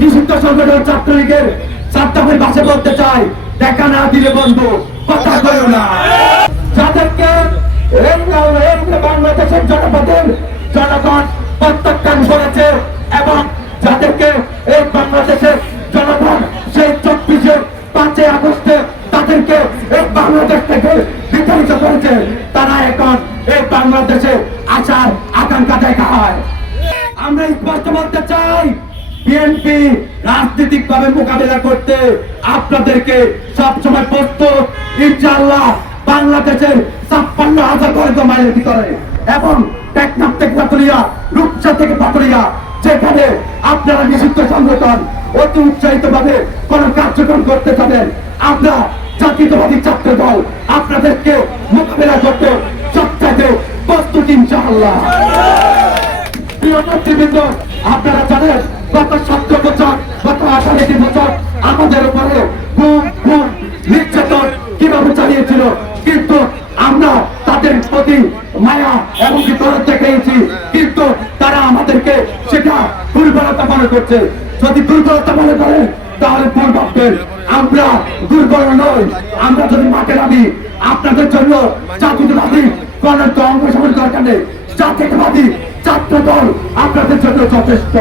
নিষিদ্ধ সংগঠন ছাত্রলীগের ছাত্রদের পাশে বলতে চাই, দেখা না দিলে বন্ধু কথা কইও না। যাদেরকে বাংলাদেশের জনপদের জনগণ প্রত্যাখ্যান করেছে এবং যাদেরকে এই বাংলাদেশের জনগণ সেই 5 আগস্টে তাদেরকে এই বাংলাদেশ থেকে বিতাড়িত করেছে, তারা এখন এই বাংলাদেশে আসার আকাঙ্ক্ষা দেখায়। আমরা স্পষ্ট বলতে চাই, বিএনপি রাজনৈতিক ভাবে মোকাবেলা করতে আপনাদেরকে সবসময় প্রস্তুত। ইনশাআল্লাহ বাংলাদেশের 56,000 বর্গ মাইলের ভিতরে এবং টেকনাফ থেকে পাতুলিয়া, রূপসা থেকে পাতুলিয়া, যেখানে আপনারা নিষিদ্ধ সংগঠন অতি উৎসাহিত ভাবে কোন কার্যক্রম করতে যাবেন, আমরা জাতীয়তাবাদী ছাত্র দল আপনাদেরকে মোকাবেলা করতে সবচাইতে প্রস্তুত ইনশাআল্লাহ। প্রিয় নেতৃবৃন্দ, আপনারা জানেন গত 17 বছর, গত 18 বছর আমাদের উপরে খুন নির্যাতন কিভাবে চালিয়েছিল, কিন্তু আমরা তাদের প্রতি মায়া এবং দরদ দেখিয়েছি, কিন্তু তারা আমাদেরকে সেটা দুর্বলতা মনে করছে। যদি দুর্বলতা মনে করেন তাহলে ভুল ভাববেন। আমরা দুর্বল নই, আমরা যদি মাঠে নামি আপনাদের জন্য জাতীয়তাবাদী কোন অঙ্গ সময় দরকার নেই, জাতীয়তাবাদী ছাত্র দল আপনাদের জন্য যথেষ্ট।